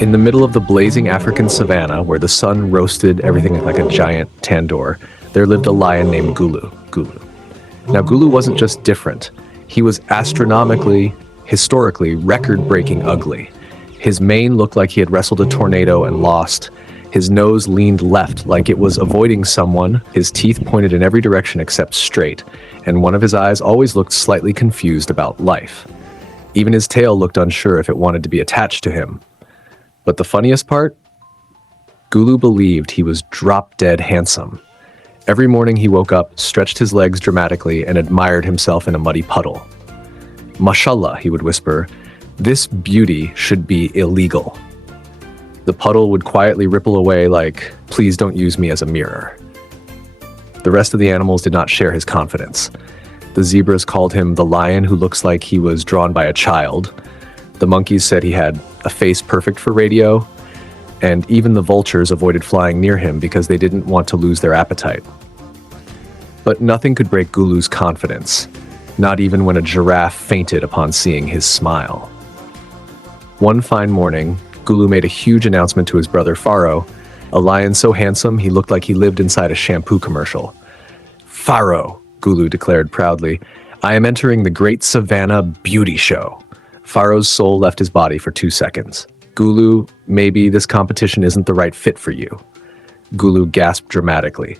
In the middle of the blazing African savanna, where the sun roasted everything like a giant tandoor, there lived a lion named Gulu. Now, Gulu wasn't just different. He was astronomically, historically, record-breaking ugly. His mane looked like he had wrestled a tornado and lost. His nose leaned left like it was avoiding someone. His teeth pointed in every direction except straight, and one of his eyes always looked slightly confused about life. Even his tail looked unsure if it wanted to be attached to him. But the funniest part? Gulu believed he was drop-dead handsome. Every morning he woke up, stretched his legs dramatically, and admired himself in a muddy puddle. "Mashallah," he would whisper, "this beauty should be illegal." The puddle would quietly ripple away like, "Please don't use me as a mirror." The rest of the animals did not share his confidence. The zebras called him the lion who looks like he was drawn by a child. The monkeys said he had a face perfect for radio, and even the vultures avoided flying near him because they didn't want to lose their appetite. But nothing could break Gulu's confidence, not even when a giraffe fainted upon seeing his smile. One fine morning, Gulu made a huge announcement to his brother Pharaoh, a lion so handsome he looked like he lived inside a shampoo commercial. "Pharaoh," Gulu declared proudly, "I am entering the Great Savanna Beauty Show." Pharaoh's soul left his body for 2 seconds. "Gulu, maybe this competition isn't the right fit for you." Gulu gasped dramatically.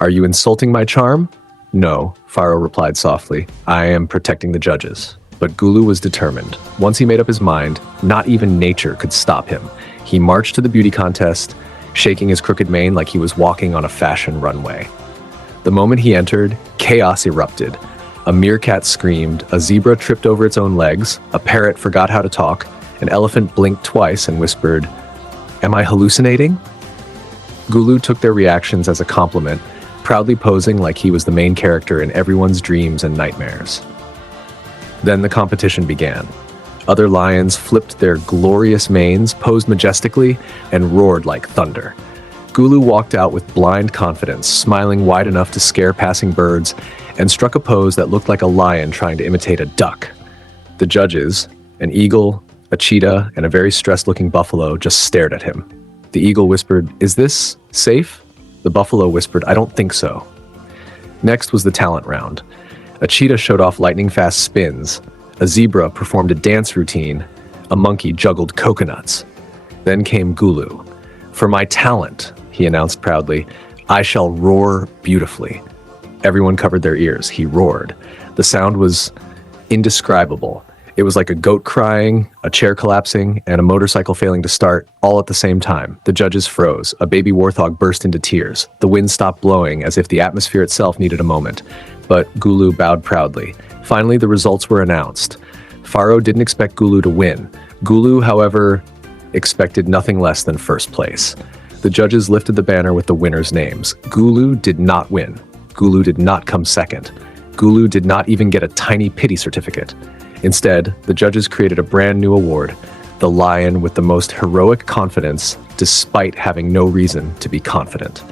"Are you insulting my charm?" "No," Pharaoh replied softly. "I am protecting the judges." But Gulu was determined. Once he made up his mind, not even nature could stop him. He marched to the beauty contest, shaking his crooked mane like he was walking on a fashion runway. The moment he entered, chaos erupted. A meerkat screamed, a zebra tripped over its own legs, a parrot forgot how to talk, an elephant blinked twice and whispered, "Am I hallucinating?" Gulu took their reactions as a compliment, proudly posing like he was the main character in everyone's dreams and nightmares. Then the competition began. Other lions flipped their glorious manes, posed majestically, and roared like thunder. Gulu walked out with blind confidence, smiling wide enough to scare passing birds, and struck a pose that looked like a lion trying to imitate a duck. The judges, an eagle, a cheetah, and a very stressed-looking buffalo, just stared at him. The eagle whispered, "Is this safe?" The buffalo whispered, "I don't think so." Next was the talent round. A cheetah showed off lightning-fast spins. A zebra performed a dance routine. A monkey juggled coconuts. Then came Gulu. "For my talent," he announced proudly, "I shall roar beautifully." Everyone covered their ears. He roared. The sound was indescribable. It was like a goat crying, a chair collapsing, and a motorcycle failing to start, all at the same time. The judges froze. A baby warthog burst into tears. The wind stopped blowing as if the atmosphere itself needed a moment. But Gulu bowed proudly. Finally, the results were announced. Pharaoh didn't expect Gulu to win. Gulu, however, expected nothing less than first place. The judges lifted the banner with the winners' names. Gulu did not win. Gulu did not come second. Gulu did not even get a tiny pity certificate. Instead, the judges created a brand new award, the lion with the most heroic confidence, despite having no reason to be confident.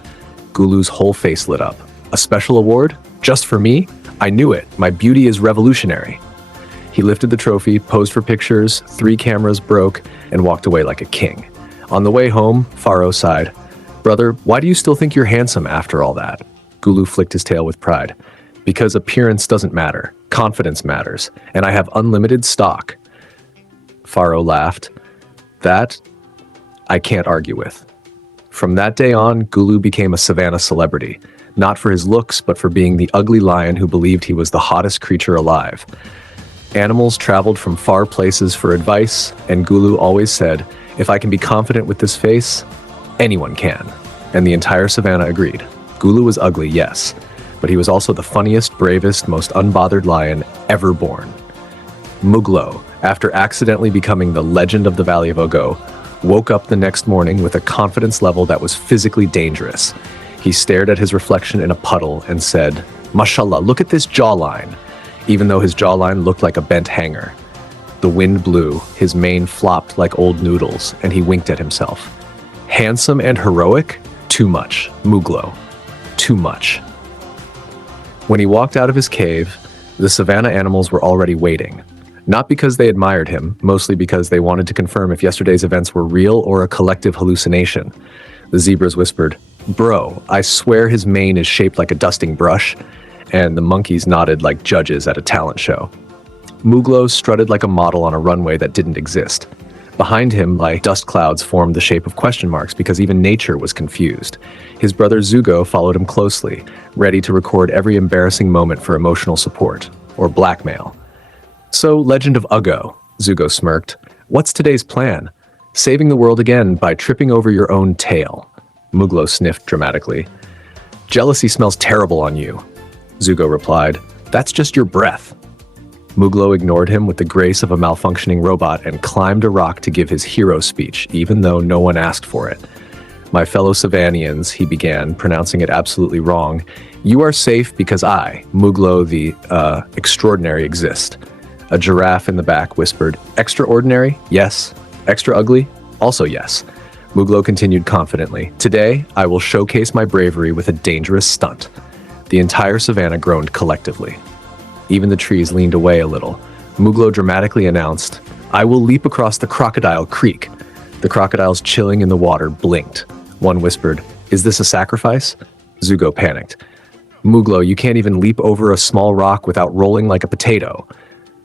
Gulu's whole face lit up. "A special award? Just for me? I knew it. My beauty is revolutionary." He lifted the trophy, posed for pictures, 3 cameras broke, and walked away like a king. On the way home, Pharaoh sighed. "Brother, why do you still think you're handsome after all that?" Gulu flicked his tail with pride. "Because appearance doesn't matter. Confidence matters. And I have unlimited stock." Pharaoh laughed. "That, I can't argue with." From that day on, Gulu became a Savanna celebrity. Not for his looks, but for being the ugly lion who believed he was the hottest creature alive. Animals traveled from far places for advice, and Gulu always said, "If I can be confident with this face, anyone can." And the entire Savanna agreed. Gulu was ugly, yes, but he was also the funniest, bravest, most unbothered lion ever born. Muglo, after accidentally becoming the legend of the Valley of Ogo, woke up the next morning with a confidence level that was physically dangerous. He stared at his reflection in a puddle and said, "Mashallah, look at this jawline," even though his jawline looked like a bent hanger. The wind blew, his mane flopped like old noodles, and he winked at himself. Handsome and heroic? Too much. Muglo. Too much. When he walked out of his cave, the savanna animals were already waiting. Not because they admired him, mostly because they wanted to confirm if yesterday's events were real or a collective hallucination. The zebras whispered, "Bro, I swear his mane is shaped like a dusting brush," and the monkeys nodded like judges at a talent show. Muglo strutted like a model on a runway that didn't exist. Behind him, like dust clouds, formed the shape of question marks because even nature was confused. His brother Zugo followed him closely, ready to record every embarrassing moment for emotional support, or blackmail. "So, Legend of Uggo," Zugo smirked. "What's today's plan? Saving the world again by tripping over your own tail." Muglo sniffed dramatically. "Jealousy smells terrible on you," Zugo replied. "That's just your breath." Muglo ignored him with the grace of a malfunctioning robot and climbed a rock to give his hero speech, even though no one asked for it. "My fellow Savannians," he began, pronouncing it absolutely wrong, "you are safe because I, Muglo the Extraordinary, exist." A giraffe in the back whispered, "Extraordinary? Yes. Extra ugly? Also yes." Muglo continued confidently, "Today, I will showcase my bravery with a dangerous stunt." The entire savannah groaned collectively. Even the trees leaned away a little. Muglo dramatically announced, "I will leap across the crocodile creek." The crocodiles chilling in the water blinked. One whispered, "Is this a sacrifice?" Zugo panicked. "Muglo, you can't even leap over a small rock without rolling like a potato."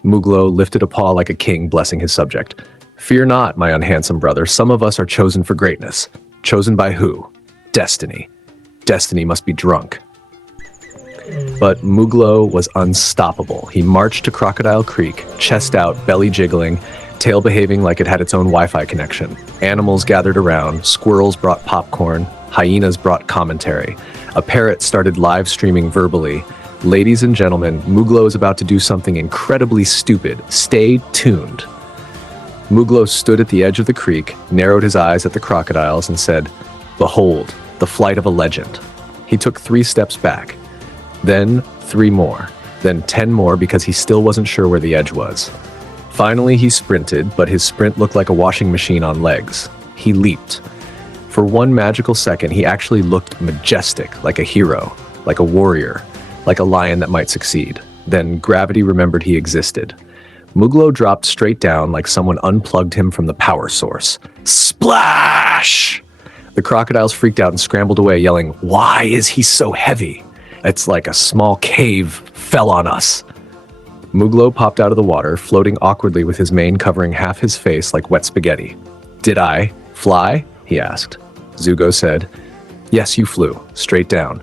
Muglo lifted a paw like a king, blessing his subject. "Fear not, my unhandsome brother. Some of us are chosen for greatness. Chosen by who? Destiny. Destiny must be drunk." But Muglo was unstoppable. He marched to Crocodile Creek, chest out, belly jiggling, tail behaving like it had its own Wi-Fi connection. Animals gathered around, squirrels brought popcorn, hyenas brought commentary. A parrot started live streaming verbally. "Ladies and gentlemen, Muglo is about to do something incredibly stupid. Stay tuned." Muglo stood at the edge of the creek, narrowed his eyes at the crocodiles, and said, "Behold, the flight of a legend." He took 3 steps back. Then 3 more, then 10 more because he still wasn't sure where the edge was. Finally, he sprinted, but his sprint looked like a washing machine on legs. He leaped. For one magical second, he actually looked majestic, like a hero, like a warrior, like a lion that might succeed. Then gravity remembered he existed. Muglo dropped straight down like someone unplugged him from the power source. Splash! The crocodiles freaked out and scrambled away, yelling, "Why is he so heavy? It's like a small cave fell on us." Muglo popped out of the water, floating awkwardly with his mane covering half his face like wet spaghetti. "Did I fly?" he asked. Zugo said, "Yes, you flew, straight down."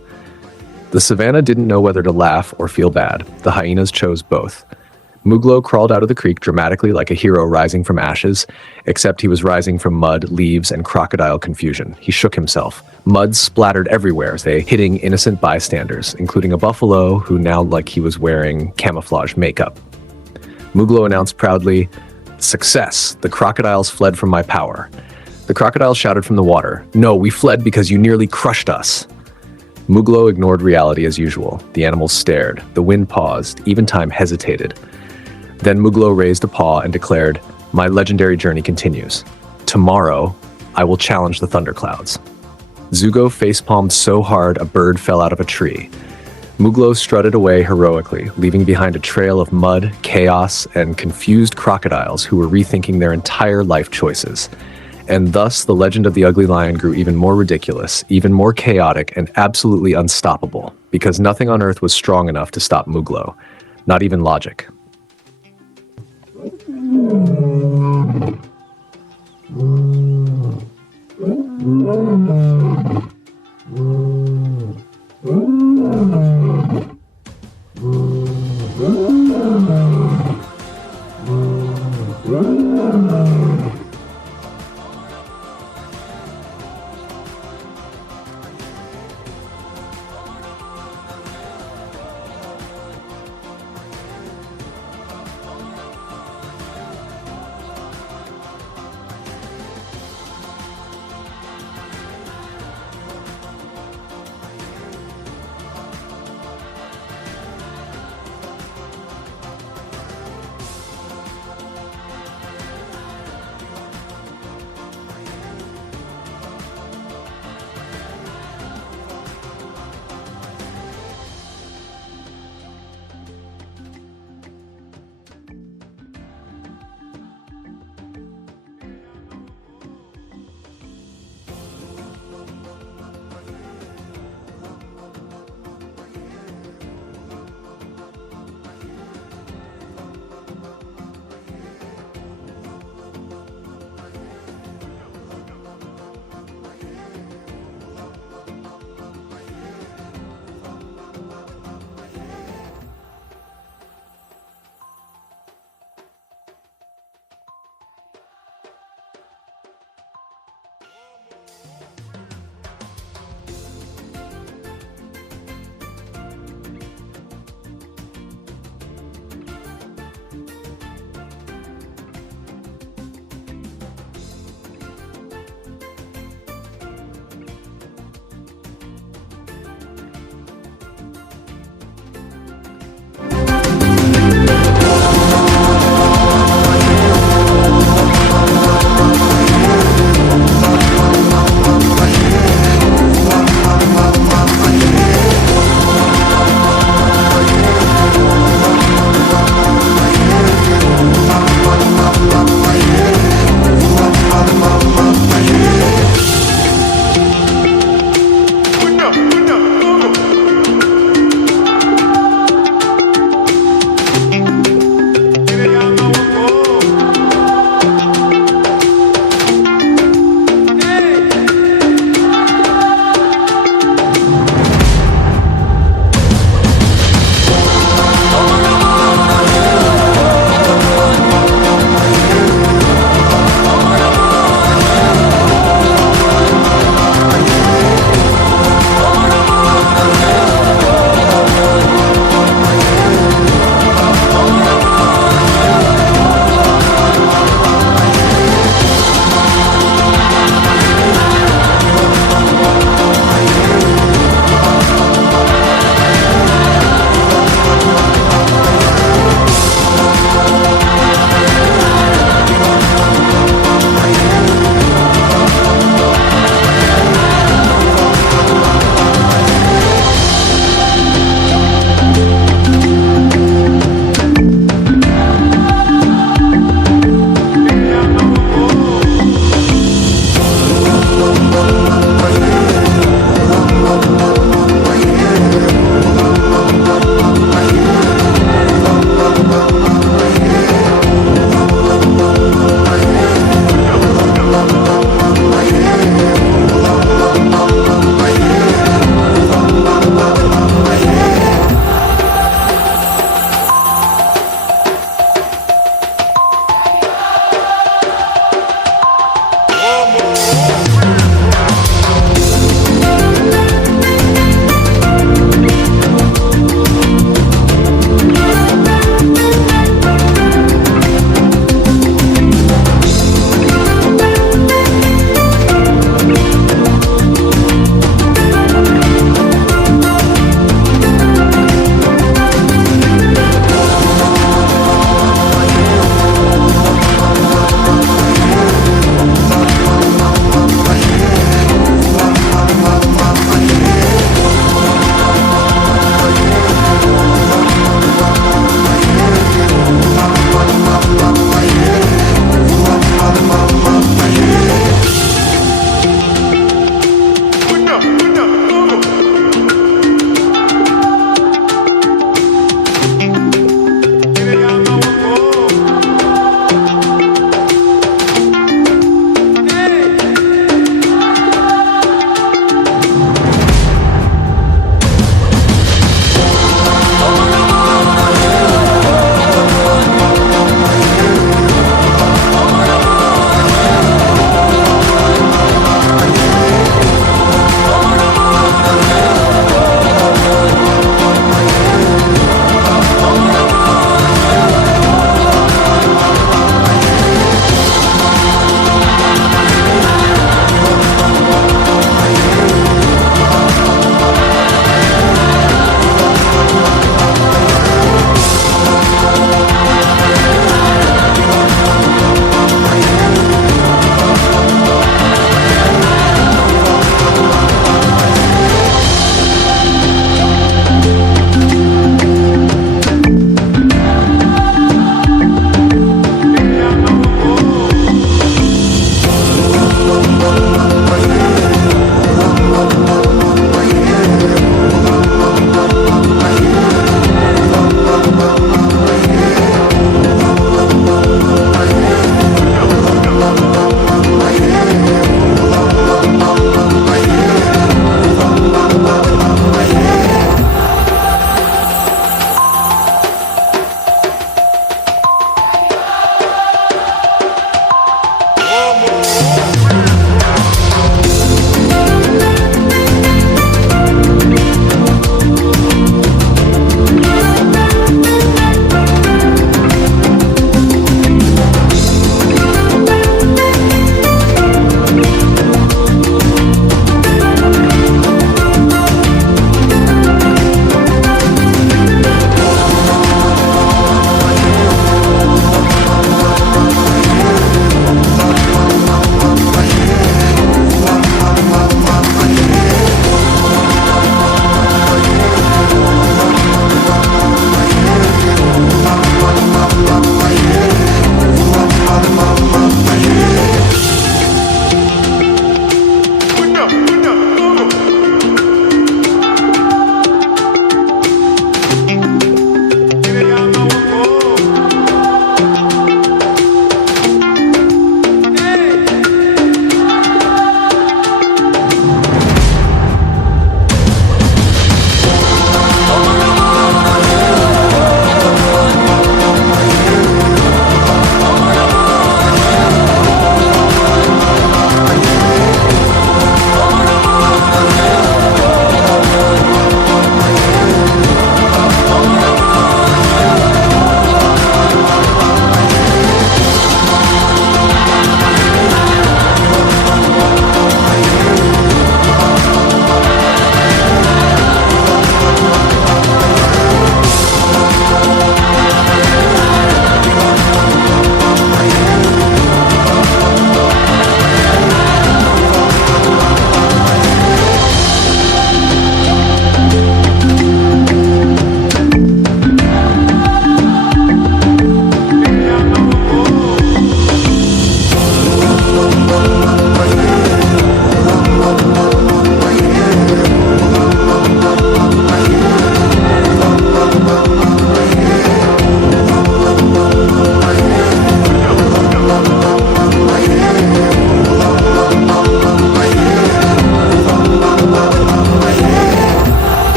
The savannah didn't know whether to laugh or feel bad. The hyenas chose both. Muglo crawled out of the creek dramatically like a hero rising from ashes, except he was rising from mud, leaves, and crocodile confusion. He shook himself. Mud splattered everywhere as they hitting innocent bystanders, including a buffalo who now looked like he was wearing camouflage makeup. Muglo announced proudly, "Success! The crocodiles fled from my power." The crocodiles shouted from the water, "No, we fled because you nearly crushed us." Muglo ignored reality as usual. The animals stared. The wind paused. Even time hesitated. Then Muglo raised a paw and declared, "My legendary journey continues. Tomorrow, I will challenge the thunderclouds." Zugo facepalmed so hard a bird fell out of a tree. Muglo strutted away heroically, leaving behind a trail of mud, chaos, and confused crocodiles who were rethinking their entire life choices. And thus, the legend of the Ugly Lion grew even more ridiculous, even more chaotic, and absolutely unstoppable, because nothing on Earth was strong enough to stop Muglo, not even logic.